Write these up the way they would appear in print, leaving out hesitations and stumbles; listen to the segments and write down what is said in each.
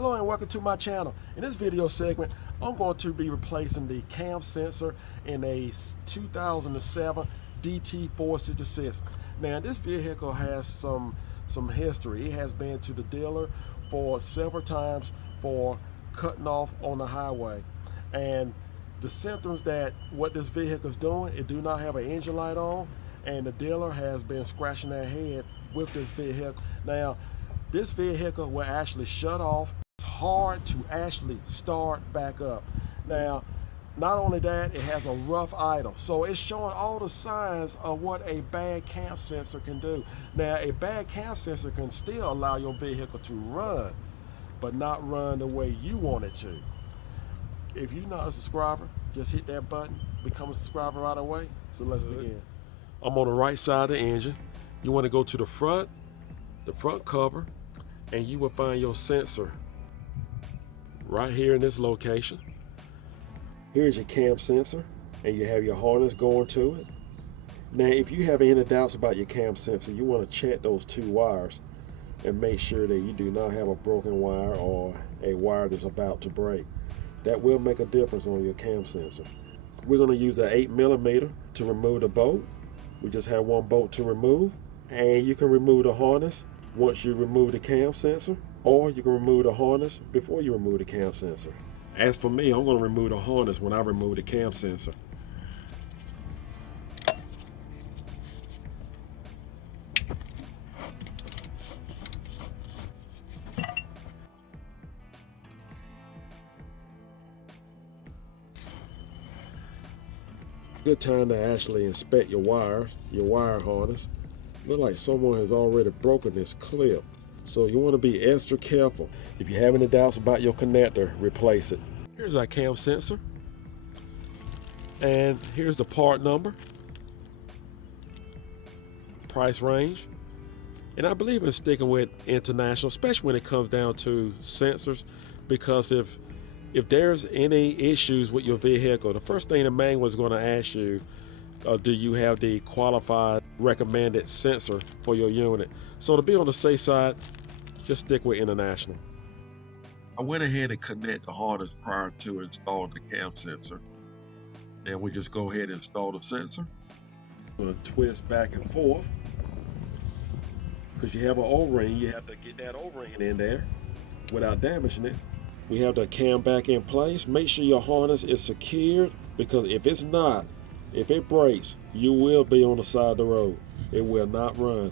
Hello and welcome to my channel. In this video segment, I'm going to be replacing the cam sensor in a 2007 DT466. Now this vehicle has some history. It has been to the dealer for several times for cutting off on the highway. And the symptoms that what this vehicle is doing, it do not have an engine light on, and the dealer has been scratching their head with this vehicle. Now this vehicle will actually shut off. It's hard to actually start back up. Now, not only that, it has a rough idle. So it's showing all the signs of what a bad cam sensor can do. Now, a bad cam sensor can still allow your vehicle to run, but not run the way you want it to. If you're not a subscriber, just hit that button, become a subscriber right away. So let's begin. I'm on the right side of the engine. You want to go to the front cover, and you will find your sensor right here in this location. Here's your cam sensor, and you have your harness going to it. Now, if you have any doubts about your cam sensor, you want to check those two wires and make sure that you do not have a broken wire or a wire that's about to break. That will make a difference on your cam sensor. We're going to use an 8mm to remove the bolt. We just have one bolt to remove, and you can remove the harness once you remove the cam sensor, or you can remove the harness before you remove the cam sensor. As for me, I'm going to remove the harness when I remove the cam sensor. Good time to actually inspect your wire harness. Look like someone has already broken this clip, so you want to be extra careful. If you have any doubts about your connector, replace it. Here's our cam sensor, and here's the part number, price range, and I believe in sticking with international, especially when it comes down to sensors, because if there's any issues with your vehicle, the first thing the manual is going to ask you, do you have the qualified recommended sensor for your unit? So to be on the safe side, just stick with international. I went ahead and connect the harness prior to installing the cam sensor. And we just go ahead and install the sensor. I'm going to twist back and forth. Because you have an O-ring, you have to get that O-ring in there without damaging it. We have the cam back in place. Make sure your harness is secured, because if it's not, if it breaks, you will be on the side of the road. It will not run.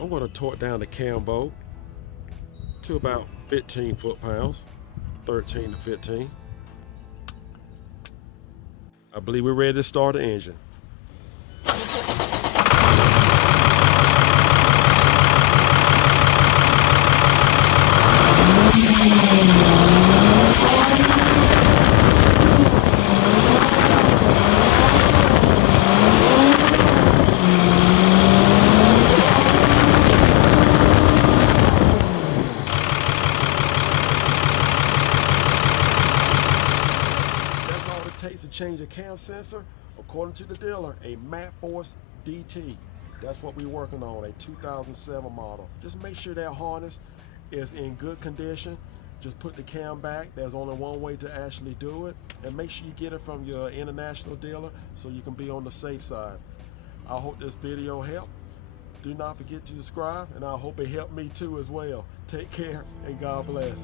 I'm going to torque down the cam bolt to about 15 foot-pounds, 13 to 15. I believe we're ready to start the engine. Takes to change a cam sensor, according to the dealer, a Matt Force DT. That's what we're working on, a 2007 model. Just make sure that harness is in good condition. Just put the cam back. There's only one way to actually do it, and make sure you get it from your international dealer so you can be on the safe side. I hope this video helped. Do not forget to subscribe, and I hope it helped me too as well. Take care, and God bless.